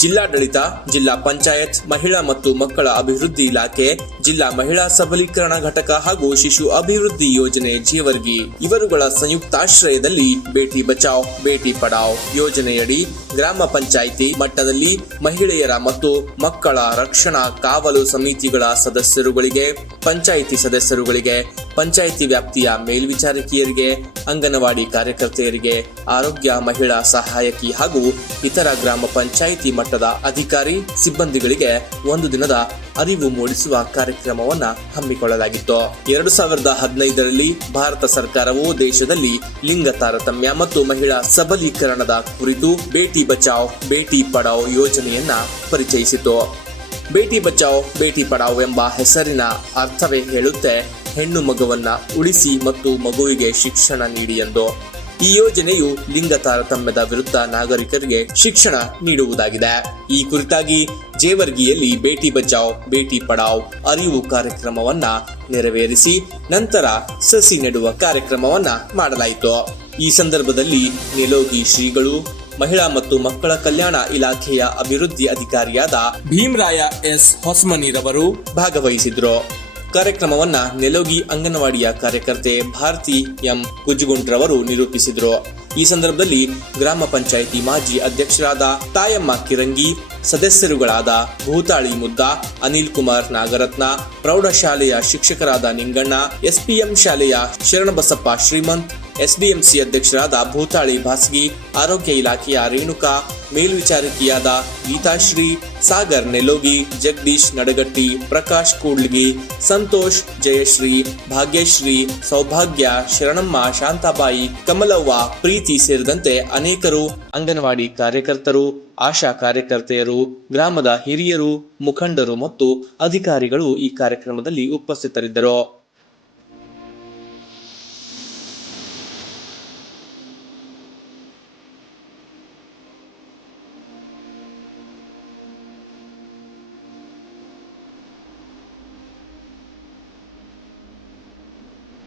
ಜಿಲ್ಲಾಡಳಿತ, ಜಿಲ್ಲಾ ಪಂಚಾಯತ್, ಮಹಿಳಾ ಮತ್ತು ಮಕ್ಕಳ ಅಭಿವೃದ್ಧಿ ಇಲಾಖೆ, ಜಿಲ್ಲಾ ಮಹಿಳಾ ಸಬಲೀಕರಣ ಘಟಕ ಹಾಗೂ ಶಿಶು ಅಭಿವೃದ್ಧಿ ಯೋಜನೆ ಜೇವರ್ಗಿ ಇವರುಗಳ ಸಂಯುಕ್ತಾಶ್ರಯದಲ್ಲಿ ಬೇಟಿ ಬಚಾವ್ ಬೇಟಿ ಪಡಾವ್ ಯೋಜನೆಯಡಿ ಗ್ರಾಮ ಪಂಚಾಯಿತಿ ಮಟ್ಟದಲ್ಲಿ ಮಹಿಳೆಯರ ಮತ್ತು ಮಕ್ಕಳ ರಕ್ಷಣಾ ಕಾವಲು ಸಮಿತಿಗಳ ಸದಸ್ಯರುಗಳಿಗೆ, ಪಂಚಾಯಿತಿ ಸದಸ್ಯರುಗಳಿಗೆ, ಪಂಚಾಯಿತಿ ವ್ಯಾಪ್ತಿಯ ಮೇಲ್ವಿಚಾರಕಿಯರಿಗೆ, ಅಂಗನವಾಡಿ ಕಾರ್ಯಕರ್ತೆಯರಿಗೆ, ಆರೋಗ್ಯ ಮಹಿಳಾ ಸಹಾಯಕಿ ಹಾಗೂ ಇತರ ಗ್ರಾಮ ಪಂಚಾಯಿತಿ ಮಟ್ಟದ ಅಧಿಕಾರಿ ಸಿಬ್ಬಂದಿಗಳಿಗೆ ಒಂದು ದಿನದ ಅರಿವು ಮೂಡಿಸುವ ಕಾರ್ಯಕ್ರಮವನ್ನ ಹಮ್ಮಿಕೊಳ್ಳಲಾಗಿತ್ತು. 2015ರಲ್ಲಿ ಭಾರತ ಸರ್ಕಾರವು ದೇಶದಲ್ಲಿ ಲಿಂಗ ತಾರತಮ್ಯ ಮತ್ತು ಮಹಿಳಾ ಸಬಲೀಕರಣದ ಕುರಿತು ಬೇಟಿ ಬಚಾವ್ ಬೇಟಿ ಪಡಾವ್ ಯೋಜನೆಯನ್ನ ಪರಿಚಯಿಸಿತು. ಬೇಟಿ ಬಚಾವ್ ಬೇಟಿ ಪಡಾವ್ ಎಂಬ ಹೆಸರಿನ ಅರ್ಥವೇ ಹೇಳುತ್ತೆ ಹೆಣ್ಣು ಮಗುವನ್ನ ಉಳಿಸಿ ಮತ್ತು ಮಗುವಿಗೆ ಶಿಕ್ಷಣ ನೀಡಿ ಎಂದು. ಈ ಯೋಜನೆಯು ಲಿಂಗ ತಾರತಮ್ಯದ ವಿರುದ್ಧ ನಾಗರಿಕರಿಗೆ ಶಿಕ್ಷಣ ನೀಡುವುದಾಗಿದೆ. ಈ ಕುರಿತಾಗಿ ಜೇವರ್ಗಿಯಲ್ಲಿ ಬೇಟಿ ಬಚಾವ್ ಬೇಟಿ ಪಡಾವ್ ಅರಿವು ಕಾರ್ಯಕ್ರಮವನ್ನ ನೆರವೇರಿಸಿ ನಂತರ ಸಸಿ ನೆಡುವ ಕಾರ್ಯಕ್ರಮವನ್ನ ಮಾಡಲಾಯಿತು. ಈ ಸಂದರ್ಭದಲ್ಲಿ ನೆಲೋಗಿ ಶ್ರೀಗಳು, ಮಹಿಳಾ ಮತ್ತು ಮಕ್ಕಳ ಕಲ್ಯಾಣ ಇಲಾಖೆಯ ಅಭಿವೃದ್ಧಿ ಅಧಿಕಾರಿಯಾದ ಭೀಮರಾಯ ಎಸ್ ಹೊಸಮನಿರವರು ಭಾಗವಹಿಸಿದ್ರು. ಕಾರ್ಯಕ್ರಮವನ್ನ ನೆಲೋಗಿ ಅಂಗನವಾಡಿಯ ಕಾರ್ಯಕರ್ತೆ ಭಾರತಿ ಎಂ ಕುಜುಗುಂಟ್ರವರು ನಿರೂಪಿಸಿದ್ರು. ಈ ಸಂದರ್ಭದಲ್ಲಿ ಗ್ರಾಮ ಪಂಚಾಯಿತಿ ಮಾಜಿ ಅಧ್ಯಕ್ಷರಾದ ತಾಯಮ್ಮ ಕಿರಂಗಿ, ಸದಸ್ಯರುಗಳಾದ ಭೂತಾಳಿ ಮುದ್ದ, ಅನಿಲ್ ಕುಮಾರ್ ನಾಗರತ್ನ, ಪ್ರೌಢಶಾಲೆಯ ಶಿಕ್ಷಕರಾದ ನಿಂಗಣ್ಣ, ಎಸ್ಪಿಎಂ ಶಾಲೆಯ ಶರಣಬಸಪ್ಪ ಶ್ರೀಮಂತ್, ಎಸ್ಡಿಎಂಸಿ ಅಧ್ಯಕ್ಷರಾದ ಭೂತಾಳಿ ಭಾಸ್ಗಿ, ಆರೋಗ್ಯ ಇಲಾಖೆಯ ರೇಣುಕಾ, ಮೇಲ್ವಿಚಾರಕಿಯಾದ ಗೀತಾಶ್ರೀ, ಸಾಗರ್ ನೆಲೋಗಿ, ಜಗದೀಶ್ ನಡಗಟ್ಟಿ, ಪ್ರಕಾಶ್ ಕೂಡ್ಲಿಗಿ, ಸಂತೋಷ್, ಜಯಶ್ರೀ, ಭಾಗ್ಯಶ್ರೀ, ಸೌಭಾಗ್ಯ, ಶರಣಮ್ಮ, ಶಾಂತಾಬಾಯಿ, ಕಮಲವ್ವ, ಪ್ರೀತಿ ಸೇರಿದಂತೆ ಅನೇಕರು ಅಂಗನವಾಡಿ ಕಾರ್ಯಕರ್ತರು, ಆಶಾ ಕಾರ್ಯಕರ್ತೆಯರು, ಗ್ರಾಮದ ಹಿರಿಯರು, ಮುಖಂಡರು ಮತ್ತು ಅಧಿಕಾರಿಗಳು ಈ ಕಾರ್ಯಕ್ರಮದಲ್ಲಿ ಉಪಸ್ಥಿತರಿದ್ದರು.